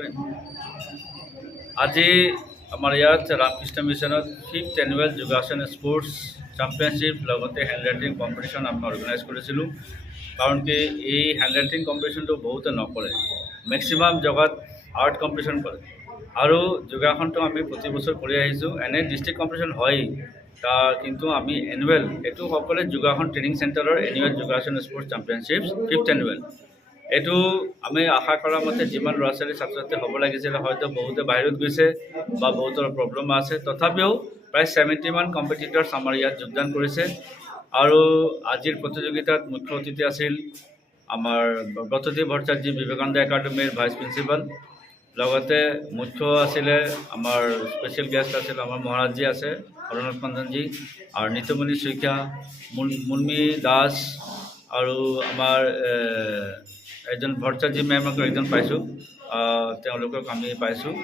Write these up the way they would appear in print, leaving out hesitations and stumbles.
কৰিম। আজি আমাৰ ইয়াত ৰামকৃষ্ণ মিছনত 5th এনুৱেল যোগাসন স্পৰ্টছ চেম্পিয়নশ্বিপ লগতে হেণ্ড ৰাইটিং কম্পিটিশ্যন আমি অৰ্গেনাইজ কৰিছিলোঁ। কাৰণ কি এই হেণ্ড ৰাইটিং কম্পিটিশ্যনটো বহুতে নকৰে, মেক্সিমাম জেগাত আৰ্ট কম্পিটিশ্যন কৰে। আৰু যোগাসনটো আমি প্ৰতি বছৰ কৰি আহিছোঁ। এনে ডিষ্ট্ৰিক্ট কম্পিটিশ্যন হয়েই কিন্তু আমি এনুৱেল এইটো সকলোৱে যোগাসন ট্ৰেইনিং চেণ্টাৰৰ এনুৱেল যোগাসন স্পৰ্টছ চেম্পিয়নশ্বিপ 5th এনুৱেল এইটো আমি আশা কৰা মতে যিমান ল'ৰা ছোৱালী ছাত্ৰ ছাত্ৰী হ'ব লাগিছিলে, হয়তো বহুতে বাহিৰত গৈছে বা বহুতৰ প্ৰব্লেম আছে, তথাপিও প্ৰায় 70মান কম্পিটিটৰ্ছ আমাৰ ইয়াত যোগদান কৰিছে। আৰু আজিৰ প্ৰতিযোগিতাত মুখ্য অতিথি আছিল আমাৰ ব্ৰতজ্যোতি ভট্টাচাৰ্য বিবেকানন্দ একাডেমীৰ ভাইচ প্ৰিন্সিপাল, লগতে মুখ্য আছিলে আমাৰ স্পেচিয়েল গেষ্ট আছিল আমাৰ মহাৰাজজী আছে হৰণত মন্দনজী, আৰু নিত্যমণি শইকীয়া, মুন্মী দাস, আৰু আমাৰ এজন ভট্টাচাৰ্য মেমক একজন পাইছোঁ, তেওঁলোকক আমি পাইছোঁ।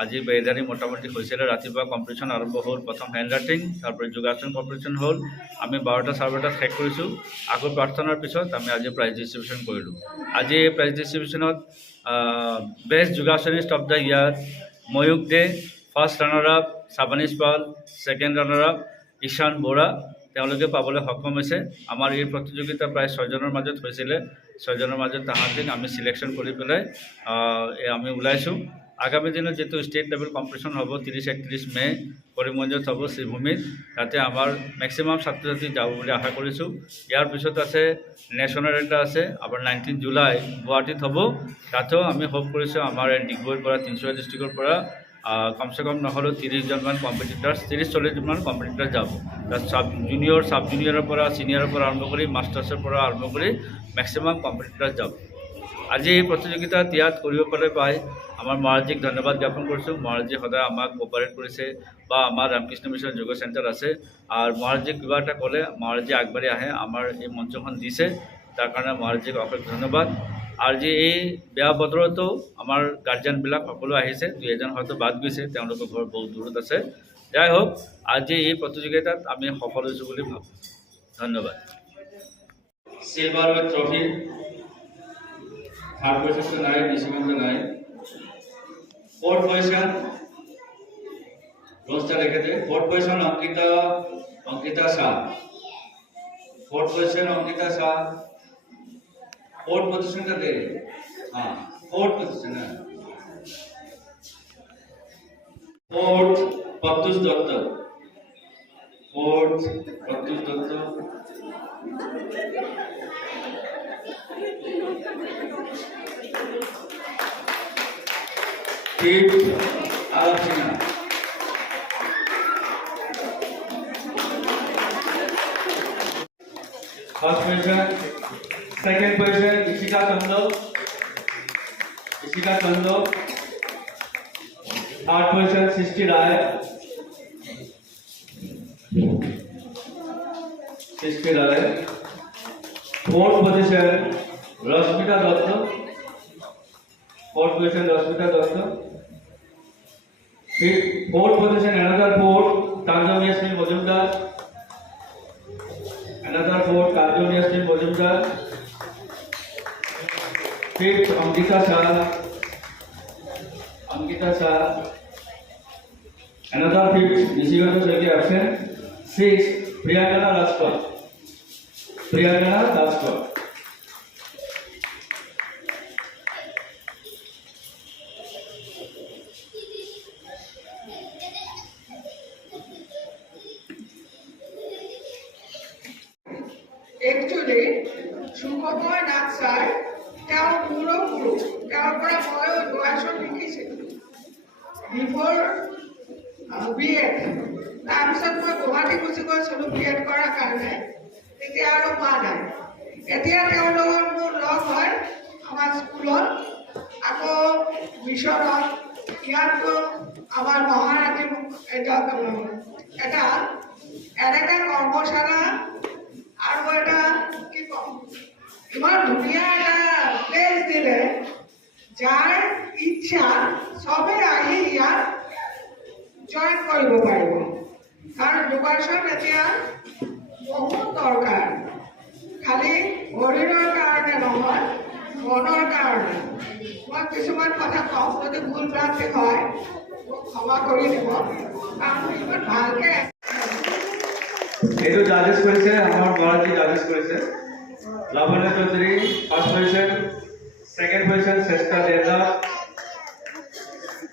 আজি বেদাৰী মোটামুটি হৈছিলে, ৰাতিপুৱা কম্পিটিশ্যন আৰম্ভ হ'ল, প্ৰথম হেণ্ড ৰাইটিং, তাৰপৰা যোগাসন কম্পিটিশ্যন হ'ল, আমি 12টা 12:30 শেষ কৰিছোঁ। আকৌ প্ৰাৰ্থনাৰ পিছত আমি আজি প্ৰাইজ ডিষ্ট্ৰিবিউশ্যন কৰিলোঁ। আজি এই প্ৰাইজ ডিষ্ট্ৰিবিউশ্যনত বেষ্ট যোগাসনিষ্ট of the year Mayuk De, first runner up Sabanish Pal, second runner up Ishan Bora, তেওঁলোকে পাবলৈ সক্ষম হৈছে। আমাৰ এই প্ৰতিযোগিতা প্ৰায় 6জনৰ মাজত হৈছিলে, 6জনৰ মাজত তাহাঁতক আমি চিলেকশ্যন কৰি পেলাই আমি ওলাইছোঁ। আগামী দিনত যেটো ষ্টেট লেভেল কম্পিটিশ্যন হ'ব 30-31 মে কৰিমগঞ্জত হ'ব শ্ৰীভূমিত, তাতে আমাৰ মেক্সিমাম ছাত্ৰ ছাত্ৰী যাব বুলি আশা কৰিছোঁ। ইয়াৰ পিছত আছে নেশ্যনেল এটা আছে আমাৰ 19 জুলাই গুৱাহাটীত হ'ব, তাতেও আমি হোপ কৰিছোঁ আমাৰ ডিগবৈৰ পৰা তিনিচুকীয়া ডিষ্ট্ৰিক্টৰ পৰা কমচে কম নহ'লেও 30জনমান কম্পিটিটাৰ্ছ 30-40জনমান কম্পিটিটাৰ্ছ যাব। তাত চাব জুনিয়ৰৰ পৰা ছিনিয়ৰৰ পৰা আৰম্ভ কৰি মাষ্টাৰ্ছৰ পৰা আৰম্ভ কৰি মেক্সিমাম কম্পিটিটাৰ্ছ যাব। আজি এই প্ৰতিযোগিতাত ইয়াত কৰিব পাই আমাৰ মহাৰাজীক ধন্যবাদ জ্ঞাপন কৰিছোঁ। মহাৰাজী সদায় আমাক কোঅপাৰেট কৰিছে, বা আমাৰ ৰামকৃষ্ণ মিছন যোগ চেণ্টাৰ আছে, আৰু মহাৰাজীক কিবা এটা ক'লে মহাৰাজী আগবাঢ়ি আহে, আমাৰ এই মঞ্চখন দিছে, তাৰ কাৰণে মহাৰাজীক অশেষ ধন্যবাদ। আৰু যি এই বেয়া বতৰতো আমাৰ গাৰ্জেনবিলাক সকলো আহিছে, 2-এজন হয়তো বাদ গৈছে, তেওঁলোকৰ ঘৰ বহুত দূৰত আছে। যাই হওক, আজি এই প্ৰতিযোগিতাত আমি সফল হৈছোঁ বুলি ভাবোঁ। ধন্যবাদ। Silver with trophy, third position নাই, নিশিকান্ত নাই। फोर्थ पोजिशन रोस्टर लिखे थे। Fourth position Ankita Shah, fourth position Ankita Shah, fourth position का दे, हाँ फोर्थ पोजिशन है। Fourth Pratyush Dutta, fourth Pratyush Dutta, fifth Aarav Sinha, first position. Second position Ishika Chando, third position Srishti Rai, fourth position Rashmita Dutta, fourth position Rashmita Dutta, fourth position another fourth Tanjaviyasmi Majumdar, another fourth Tanjaviyasmi Majumdar, fifth Ankita Shah, another fifth Nishikanta Shakti absent, sixth Priyankana Rajput, actually সুখময় নাথ ছাৰ তেওঁৰ পূৰ্বগুৰু, তেওঁৰ পৰা মই যোগাসন শিকিছিলোঁ before BEd। তাৰপিছত মই গুৱাহাটী গুচি গৈছিলোঁ BEd কৰাৰ কাৰণে, তেতিয়া আৰু পোৱা নাই। এতিয়া তেওঁৰ লগত মোৰ লগ হয় আমাৰ স্কুলত, আকৌ মিছনত, ইয়াতো আমাৰ মহাৰাজী এটা এনেকৈ কৰ্মশালা আৰু এটা কি কম, ইমান ধুনীয়া এটা প্লেচ দিলে, যাৰ ইচ্ছা চবে আহি ইয়াত জইন কৰিব পাৰিব। কাৰণ যোগাসন এতিয়া বহুত দৰকাৰ, খালি শৰীৰৰ কাৰণে নহয়, মনৰ কাৰণে। মই কিছুমান কথা কওঁ, যদি ভুল ভ্ৰান্তি হয় মোক ক্ষমা কৰি দিব, কাৰণ মই ইমান ভালকে এইটো জাজেছ কৰিছে আমাৰ মহাৰাজী জাজেছ কৰিছে Lavna Chowdhury first position second position Shreshtha দেবদা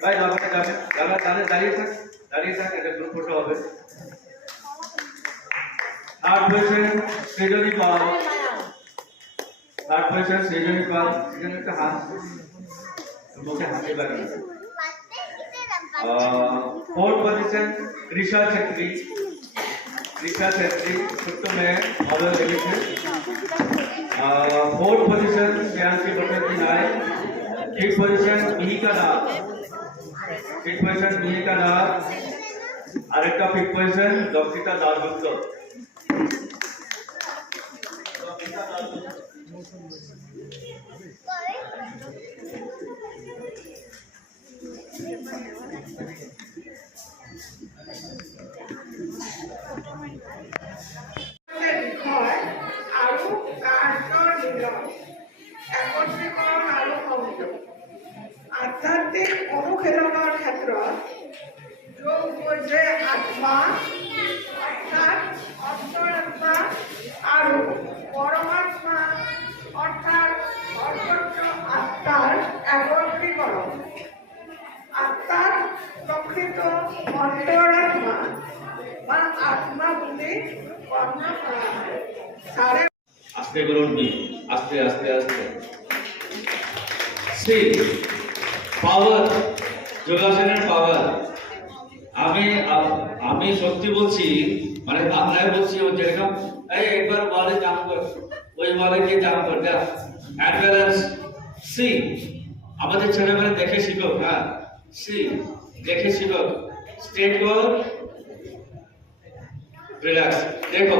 ভাই লাভনা যাবে দাঁড়িয়ে থাক এটা গ্রুপ ফটো হবে থার্ড পজিশন সৃজনী পাল সৃজনী একটা হাত মুখে হাতে লাগানো फोर्थ पोजीशन ऋषा छेत्री ছোট্ট মেয়ে ভালো লেগেছে फोर्थ पोजीशन श्रेयांशी भट्टाचार्य नाय फिफ्थ पोजीशन मिहिका दास আরেকটা फिफ्थ पोजीशन দক্ষিতা দাসগুপ্ত আধ্যাত্মিক অনুশীলনৰ ক্ষেত্ৰত যোগ হৈছে আত্মা অৰ্থাৎ অন্তৰাত্মা আৰু পৰমাত্মা অৰ্থাৎ সৰ্বোচ্চ আত্মাৰ একত্ৰীকৰণ। আত্মাৰ প্ৰকৃত অন্তৰাত্মা বা আত্মা বুলি বৰ্ণনা কৰা হয়। চাৰে আস্তে বলুন আস্তে আস্তে আস্তে সি পাওয়ার যোগাসনের পাওয়ার আমি সত্যি বলছি মানে বাংলায় বলছি যেরকম এই একবার বলে জাম কর ওই বলে কি জাম কর যা অ্যাডভান্স সি আমাদের ছেলেমেয়ে দেখে শিখো হ্যাঁ সি দেখে শিখো স্ট্রেট কর রিল্যাক্স দেখো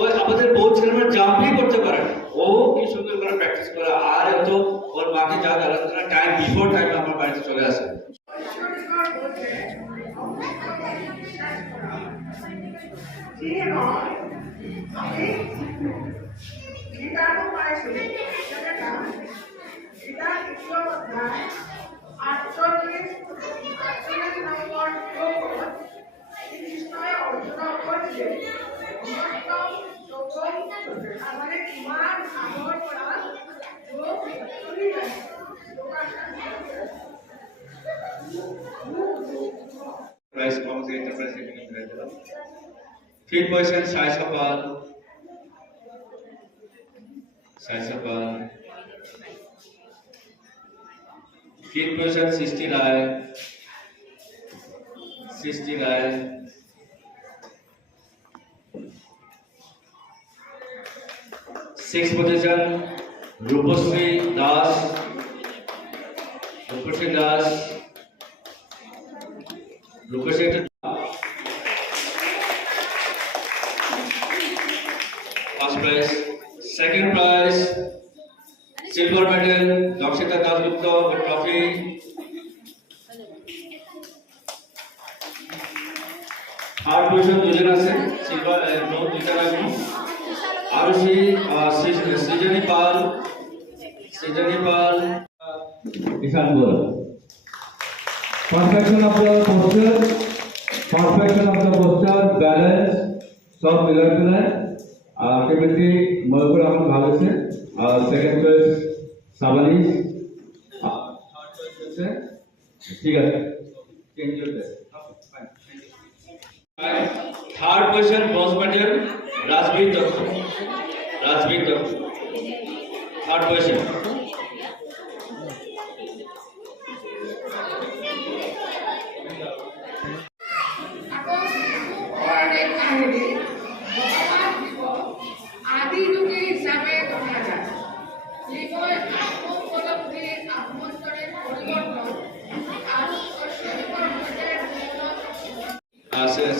ওই আমাদের বহুত ছেলেমেয়ে জাম্পই করতে পারে ও কি সুন্দর করে প্র্যাকটিস করে আর এত ওর মাকে যা আলোচনা টাইম বিফোর টাইম আমার বাড়িতে চলে আসে Price comes enterprise fifth position Saisha Pal fifth position Sisti Rai sixth position Rupasri Das first prize, second prize, silver medal, Dakshita Dasgupta with trophy. Third position দুজন আছে silver no দুইটা লাগবে আরুষি সৃজনী পাল বিশাল বল perfection of the posture balance সব মিলায় আলটিমেটলি ময়ূর আমার ভালো আছে আর second choice সাবালিস ঠিক আছে চেঞ্জ করতে third position bronze medal Rajbir Dutta third position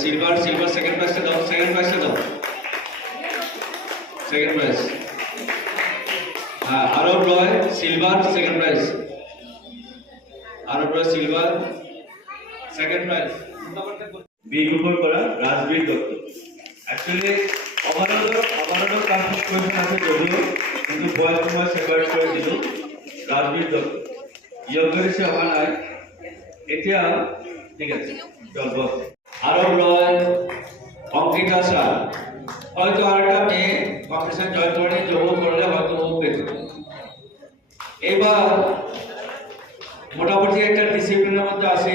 silver second prize से दो सेकंड प्राइज हाँ आरोप Roy silver second prize silver second prize B ग्रुपर करा राजबीर दत्त एक्चुअली আমারও কনফিউজ কোয়েশ্চন আছে যদিও কিন্তু বয়েজ তোমার সেপারেট করে দিল রাজবীর দত্ত योगेश अहा নাই এতিয়া ঠিক আছে চলব আরব রয় অঙ্কিতা স্যার হয়তো আরেকটা মেয়ে কম্পিটিশন জয়েন করে যোগ করলে হয়তো ও পেত এবার মোটামুটি একটা ডিসিপ্লিনের মধ্যে আসি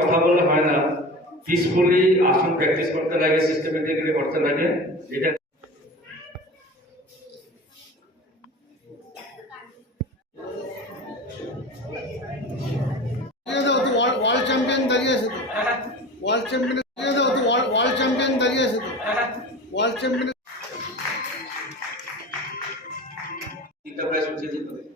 কথা বললে হয় না পিসফুলি আসন প্র্যাকটিস করতে লাগে সিস্টেমেটিক্যালি করতে লাগে এটা ওয়ার্ল্ড চ্যাম্পিয়ন দাঁড়িয়ে আছে তো ওয়ার্ল্ড চ্যাম্পিয়ন ওয়ার্ল্ড চ্যাম্পিয়ন দাঁড়িয়ে আছে তো ওয়ার্ল্ড চ্যাম্পিয়ন তিনটা প্রাইজ উঠিয়ে দিতে